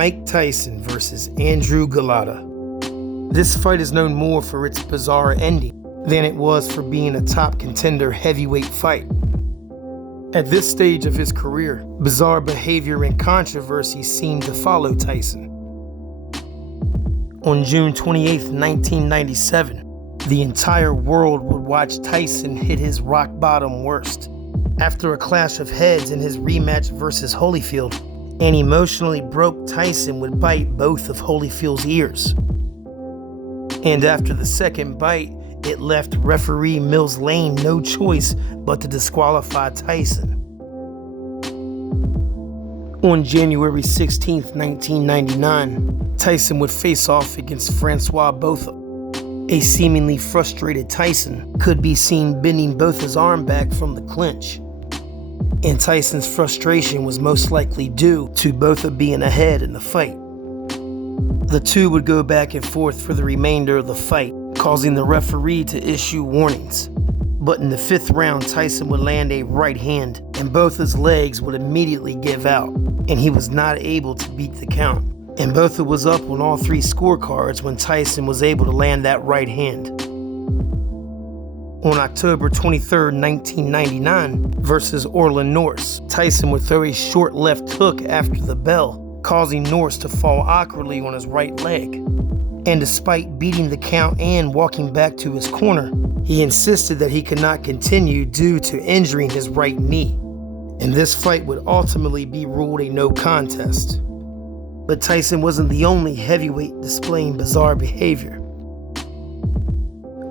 Mike Tyson versus Andrew Golota. This fight is known more for its bizarre ending than it was for being a top contender heavyweight fight. At this stage of his career, bizarre behavior and controversy seemed to follow Tyson. On June 28, 1997, the entire world would watch Tyson hit his rock-bottom worst. After a clash of heads in his rematch versus Holyfield, an emotionally broke Tyson would bite both of Holyfield's ears. And after the second bite, it left referee Mills Lane no choice but to disqualify Tyson. On January 16, 1999, Tyson would face off against Francois Botha. A seemingly frustrated Tyson could be seen bending both his arm back from the clinch. And Tyson's frustration was most likely due to Botha being ahead in the fight. The two would go back and forth for the remainder of the fight, causing the referee to issue warnings. But in the fifth round, Tyson would land a right hand, and both his legs would immediately give out, and he was not able to beat the count. And Botha was up on all three scorecards when Tyson was able to land that right hand. On October 23, 1999, versus Orland Norris, Tyson would throw a short left hook after the bell, causing Norris to fall awkwardly on his right leg. And despite beating the count and walking back to his corner, he insisted that he could not continue due to injuring his right knee. And this fight would ultimately be ruled a no contest. But Tyson wasn't the only heavyweight displaying bizarre behavior.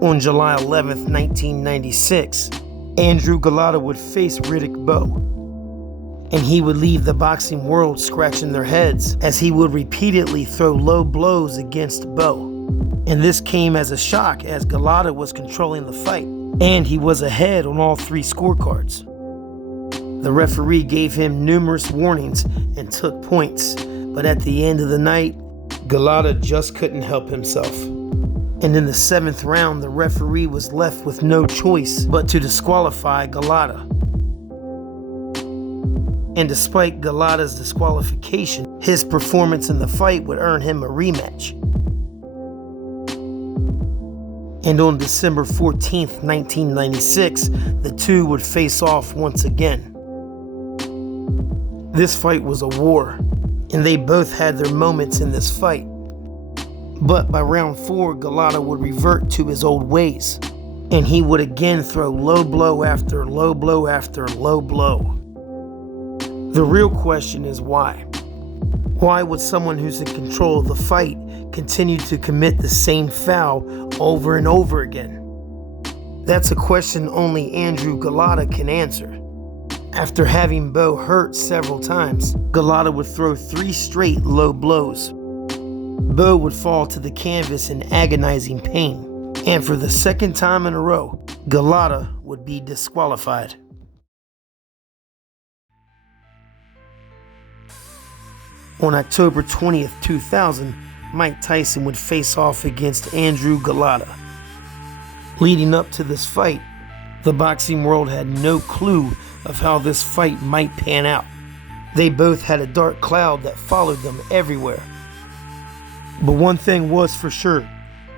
On July 11, 1996, Andrew Golota would face Riddick Bowe. And he would leave the boxing world scratching their heads as he would repeatedly throw low blows against Bowe. And this came as a shock as Golota was controlling the fight, and he was ahead on all three scorecards. The referee gave him numerous warnings and took points, but at the end of the night, Golota just couldn't help himself. And in the seventh round, the referee was left with no choice but to disqualify Golota. And despite Golota's disqualification, his performance in the fight would earn him a rematch. And on December 14, 1996, the two would face off once again. This fight was a war, and they both had their moments in this fight. But by round 4, Golota would revert to his old ways, and he would again throw low blow after low blow after low blow. The real question is why? Why would someone who's in control of the fight continue to commit the same foul over and over again? That's a question only Andrew Golota can answer. After having Bowe hurt several times, Golota would throw 3 straight low blows. Bowe would fall to the canvas in agonizing pain, and for the second time in a row, Golota would be disqualified. On October 20th, 2000, Mike Tyson would face off against Andrew Golota. Leading up to this fight, the boxing world had no clue of how this fight might pan out. They both had a dark cloud that followed them everywhere. But one thing was for sure,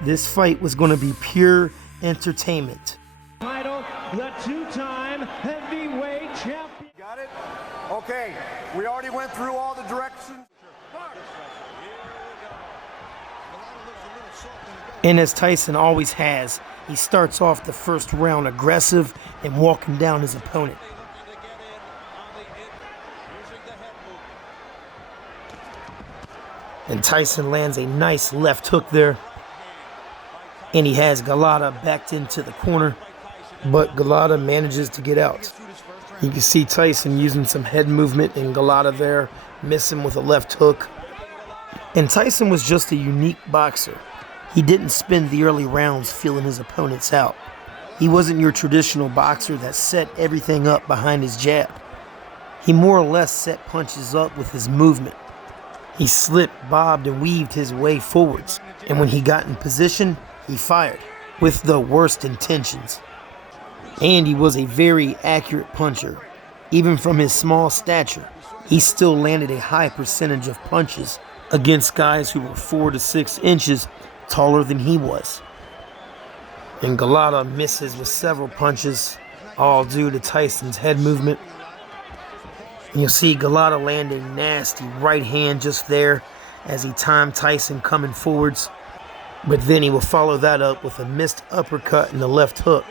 this fight was going to be pure entertainment. Title, the two-time heavyweight champion. Got it? Okay, we already went through all the directions. And as Tyson always has, he starts off the first round aggressive and walking down his opponent. And Tyson lands a nice left hook there. And he has Golota backed into the corner, but Golota manages to get out. You can see Tyson using some head movement and Golota there, missing with a left hook. And Tyson was just a unique boxer. He didn't spend the early rounds feeling his opponents out. He wasn't your traditional boxer that set everything up behind his jab. He more or less set punches up with his movement. He slipped, bobbed, and weaved his way forwards, and when he got in position, he fired, with the worst intentions. And he was a very accurate puncher. Even from his small stature, he still landed a high percentage of punches against guys who were 4 to 6 inches taller than he was. And Golota misses with several punches, all due to Tyson's head movement. And you'll see Golota land a nasty right hand just there as he timed Tyson coming forwards. But then he will follow that up with a missed uppercut and the left hook.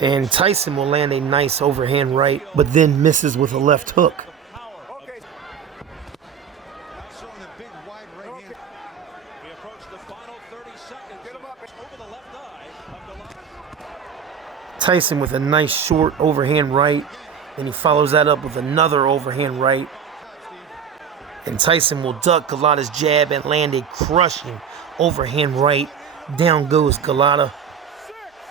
And Tyson will land a nice overhand right, but then misses with a left hook. Tyson with a nice short overhand right, and he follows that up with another overhand right. And Tyson will duck Golota's jab and land a crushing overhand right. Down goes Golota.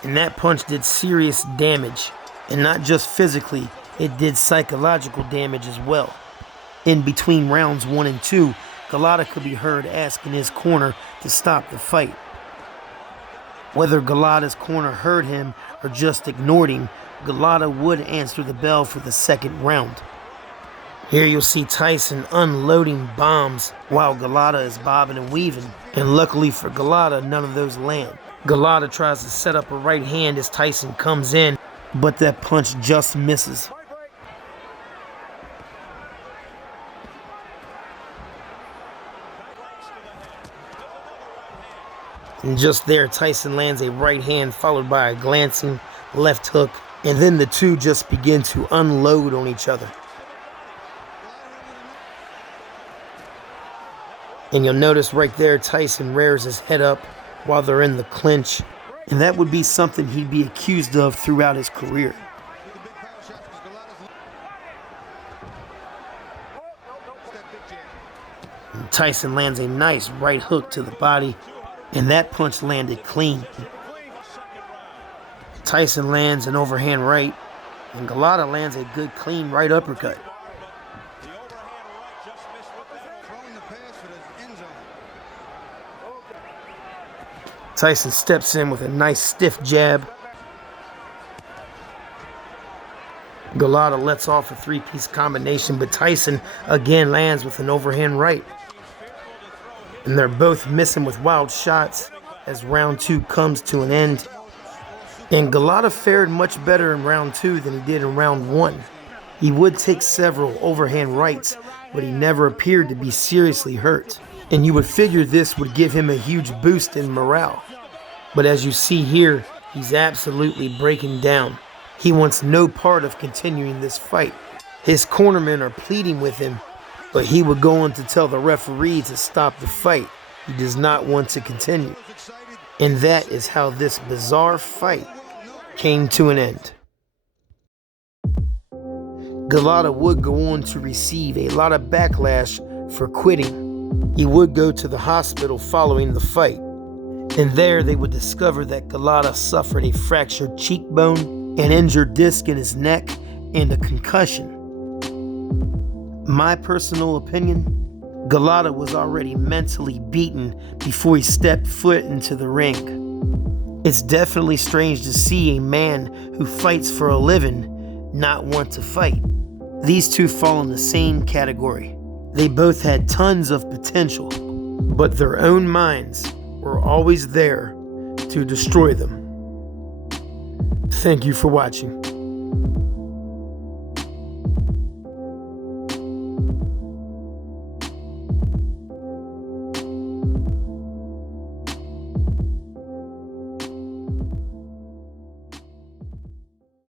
And that punch did serious damage. And not just physically, it did psychological damage as well. In between rounds 1 and 2, Golota could be heard asking his corner to stop the fight. Whether Golota's corner heard him or just ignored him, Golota would answer the bell for the second round. Here you'll see Tyson unloading bombs while Golota is bobbing and weaving. And luckily for Golota, none of those land. Golota tries to set up a right hand as Tyson comes in, but that punch just misses. And just there, Tyson lands a right hand followed by a glancing left hook. And then the two just begin to unload on each other. And you'll notice right there, Tyson rears his head up while they're in the clinch. And that would be something he'd be accused of throughout his career. And Tyson lands a nice right hook to the body. And that punch landed clean. Tyson lands an overhand right, and Golota lands a good clean right uppercut. Tyson steps in with a nice stiff jab. Golota lets off a three-piece combination, but Tyson again lands with an overhand right. And they're both missing with wild shots as round 2 comes to an end. And Golota fared much better in round 2 than he did in round 1. He would take several overhand rights, but he never appeared to be seriously hurt. And you would figure this would give him a huge boost in morale. But as you see here, he's absolutely breaking down. He wants no part of continuing this fight. His cornermen are pleading with him, but he would go on to tell the referee to stop the fight. He does not want to continue. And that is how this bizarre fight came to an end. Golota would go on to receive a lot of backlash for quitting. He would go to the hospital following the fight. And there they would discover that Golota suffered a fractured cheekbone, an injured disc in his neck, and a concussion. My personal opinion, Golota was already mentally beaten before he stepped foot into the ring. It's definitely strange to see a man who fights for a living not want to fight. These two fall in the same category. They both had tons of potential, but their own minds were always there to destroy them. Thank you for watching.